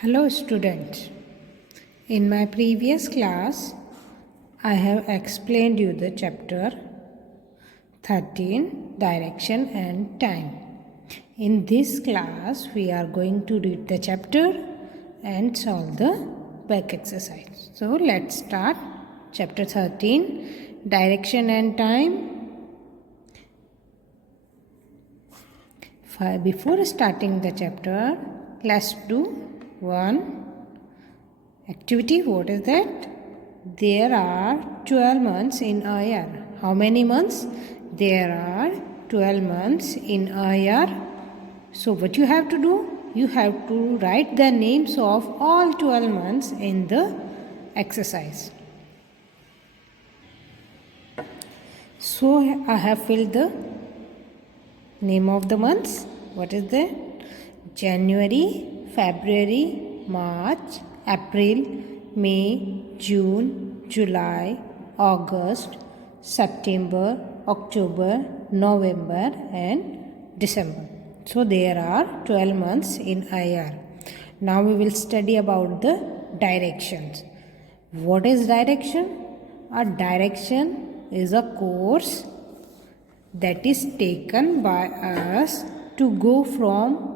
Hello students. In my previous class, I have explained you the chapter 13 Direction and Time. In this class, we are going to read the chapter and solve the back exercise. So let's start chapter 13 Direction and Time. Before starting the chapter, let's do one activity. What is that? There are 12 months in a year. How many months? There are 12 months in a year. So what you have to do? You have to write the names of all 12 months in the exercise. So I have filled the name of the months. What is that? January, February, March, April, May, June, July, August, September, October, November and December. So there are 12 months in a year. Now we will study about the directions. What is direction? A direction is a course that is taken by us to go from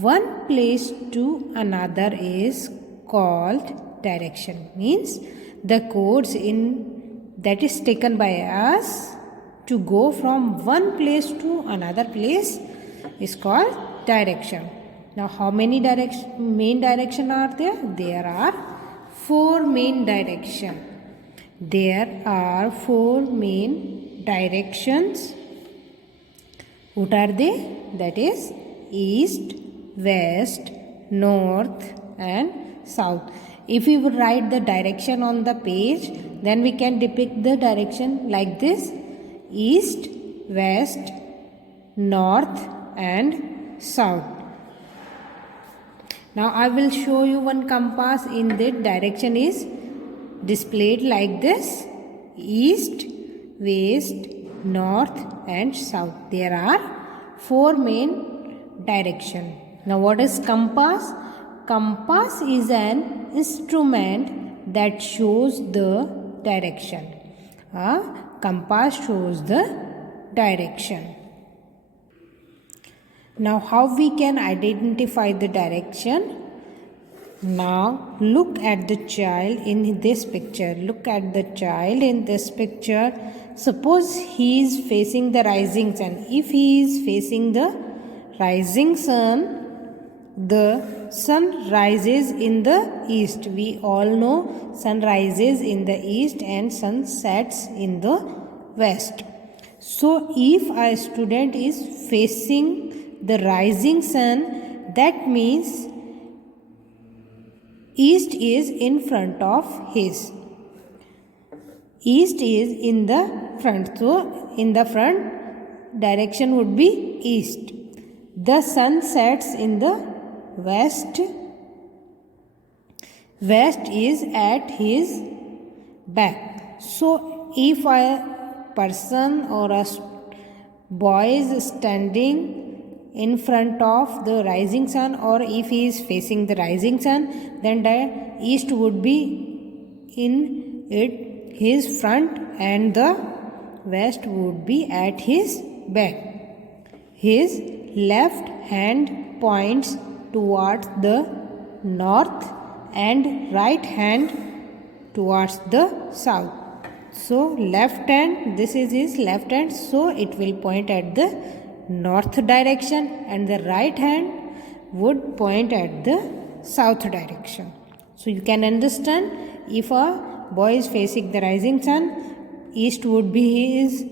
one place to another is called direction. Means the course that is taken by us to go from one place to another place is called direction. Now how many main direction are there? There are 4 main direction. There are 4 main directions. What are they? That is east, west, north and south. If we would write the direction on the page, then we can depict the direction like this: east, west, north and south. Now I will show you one compass. In that direction is displayed like this: east, west, north and south. There are 4 main direction. Now what is compass? Compass is an instrument that shows the direction. Compass shows the direction. Now how we can identify the direction? Now look at the child in this picture. Look at the child in this picture. Suppose he is facing the rising sun. If he is facing the rising sun, the sun rises in the east. We all know sun rises in the east and sun sets in the west. So if a student is facing the rising sun, that means east is in front of his. East is in the front. So in the front, direction would be east. The sun sets in the west. West is at his back. So if a person or a boy is standing in front of the rising sun, or if he is facing the rising sun, then the east would be in his front and the west would be at his back. His left hand points towards the north and right hand towards the south. So left hand, this is his left hand, so it will point at the north direction, and the right hand would point at the south direction. So you can understand, if a boy is facing the rising sun, east would be his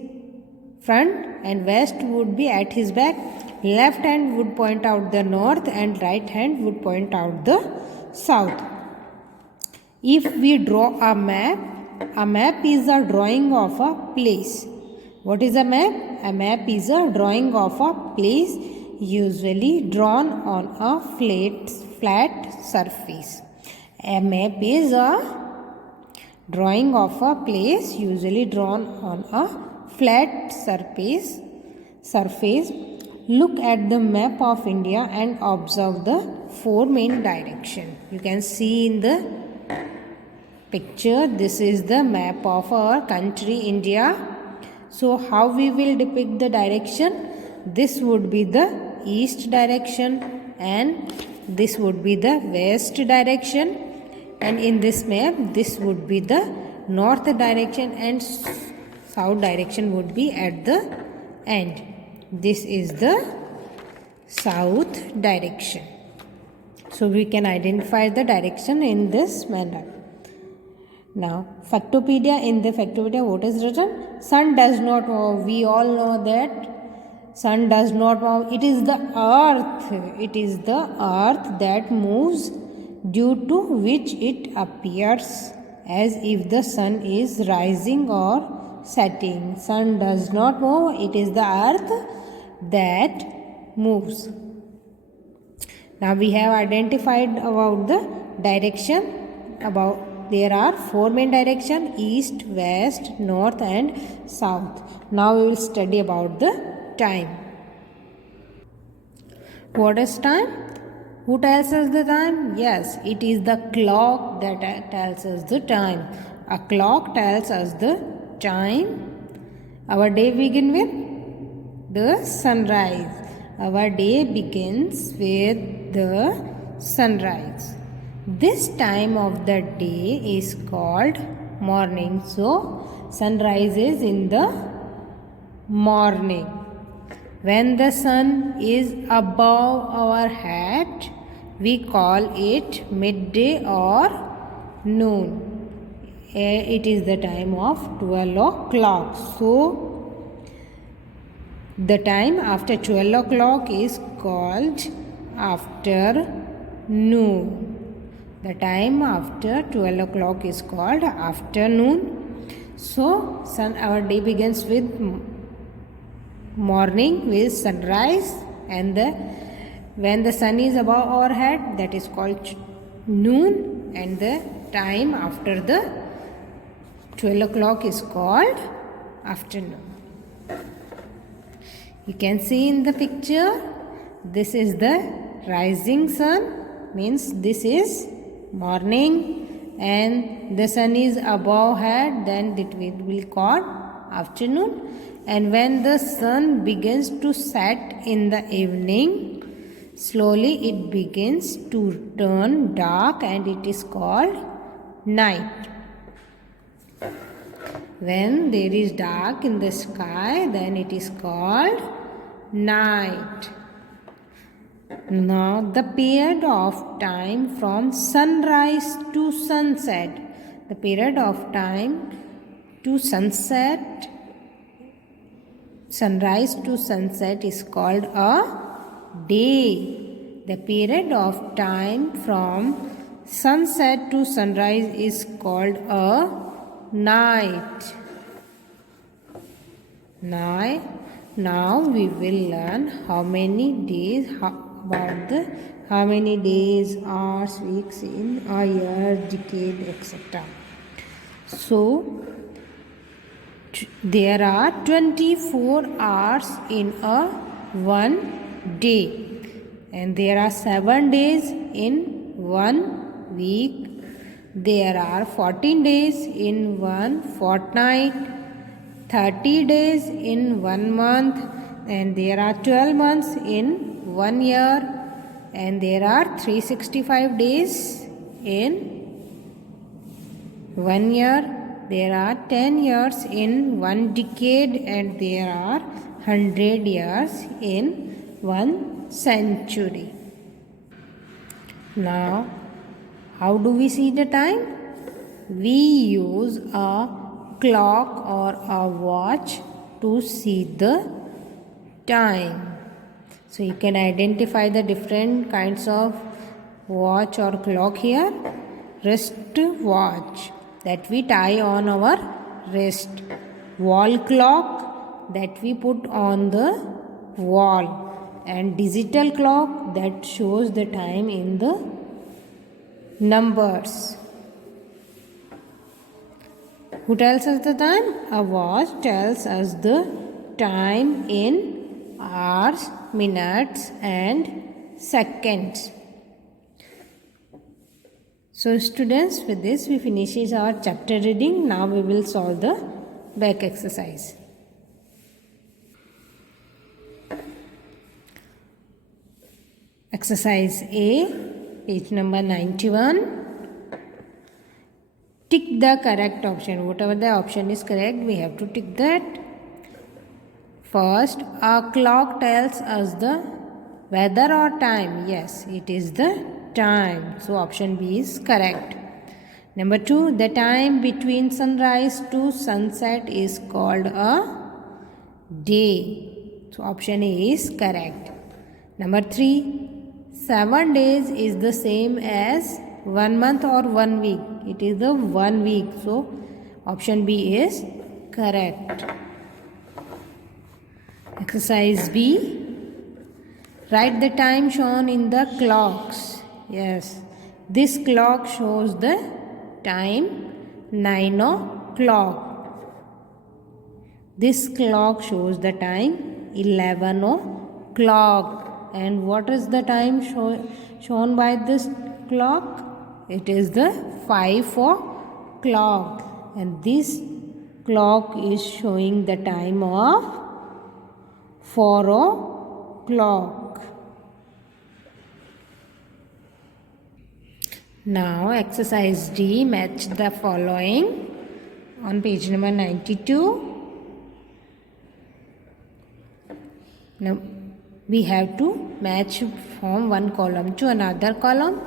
front and west would be at his back. Left hand would point out the north and right hand would point out the south. If we draw a map is a drawing of a place. What is a map? A map is a drawing of a place, usually drawn on a flat surface. A map is a drawing of a place, usually drawn on a flat surface Look at the map of India and observe the four main directions. You can see in the picture, this is the map of our country India. So how we will depict the direction? This would be the east direction and this would be the west direction, and in this map this would be the north direction and south direction would be at the end. This is the south direction. So we can identify the direction in this manner. Now Factopedia, in the Factopedia what is written? Sun does not move. We all know that sun does not move. It is the earth. It is the earth that moves, due to which it appears as if the sun is rising or setting. Sun does not move. It is the earth that moves. Now we have identified about the direction. There are four main directions: east, west, north and south. Now we will study about the time. What is time? Who tells us the time? Yes, it is the clock that tells us the time. A clock tells us the time. Our day begins with the sunrise. Our day begins with the sunrise. This time of the day is called morning. So, sunrise is in the morning. When the sun is above our head, we call it midday or noon. It is the time of 12 o'clock. So, the time after 12 o'clock is called afternoon. The time after 12 o'clock is called afternoon. So, our day begins with morning, with sunrise, and when the sun is above our head, that is called noon, and the time after the 12 o'clock is called afternoon. You can see in the picture, this is the rising sun, means this is morning, and the sun is above head, then it will be called afternoon. And when the sun begins to set in the evening, slowly it begins to turn dark and it is called night. When there is dark in the sky, then it is called night. Now the period of time from sunrise to sunset, the period of time to sunset, sunrise to sunset is called a day. The period of time from sunset to sunrise is called a night. Now we will learn how many days, hours, weeks in a year, decade, etc. So there are 24 hours in a one day, and there are 7 days in 1 week. There are 14 days in 1 fortnight, 30 days in 1 month, and there are 12 months in 1 year, and there are 365 days in 1 year. There are 10 years in 1 decade, and there are 100 years in 1 century. Now, how do we see the time? We use a clock or a watch to see the time. So you can identify the different kinds of watch or clock here. Wrist watch that we tie on our wrist. Wall clock that we put on the wall. And digital clock that shows the time in the numbers. Who tells us the time? A watch tells us the time in hours, minutes and seconds. So students, with this we finishes our chapter reading. Now we will solve the back exercise. Exercise A, page number 91. Tick the correct option. Whatever the option is correct, we have to tick that. First, a clock tells us the weather or time. Yes, it is the time. So option B is correct. Number 2, the time between sunrise to sunset is called a day. So option A is correct. Number 3, 7 days is the same as 1 month or 1 week. It is the 1 week. So option B is correct. Exercise B. Write the time shown in the clocks. Yes, this clock shows the time 9 o'clock. This clock shows the time 11 o'clock. And what is the time shown by this clock? It is the 5 o'clock. And this clock is showing the time of 4 o'clock. Now exercise D, match the following on page number 92. Now we have to match from one column to another column.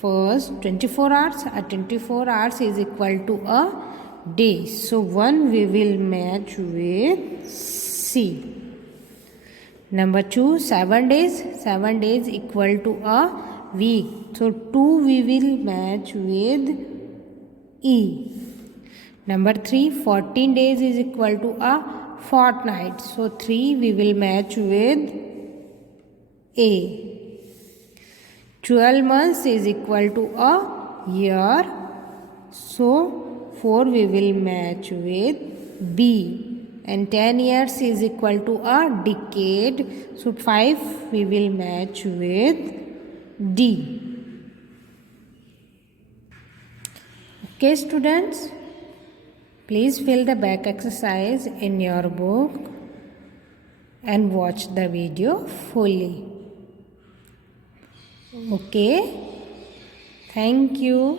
First, 24 hours. 24 hours is equal to a day. So 1 we will match with C. Number 2, 7 days. 7 days equal to a week. So 2 we will match with E. Number 3, 14 days is equal to a fortnight. So 3 we will match with A. 12 months is equal to a year. So 4 we will match with B. And 10 years is equal to a decade. So 5 we will match with D. Okay students, please fill the back exercise in your book and watch the video fully. Okay, thank you.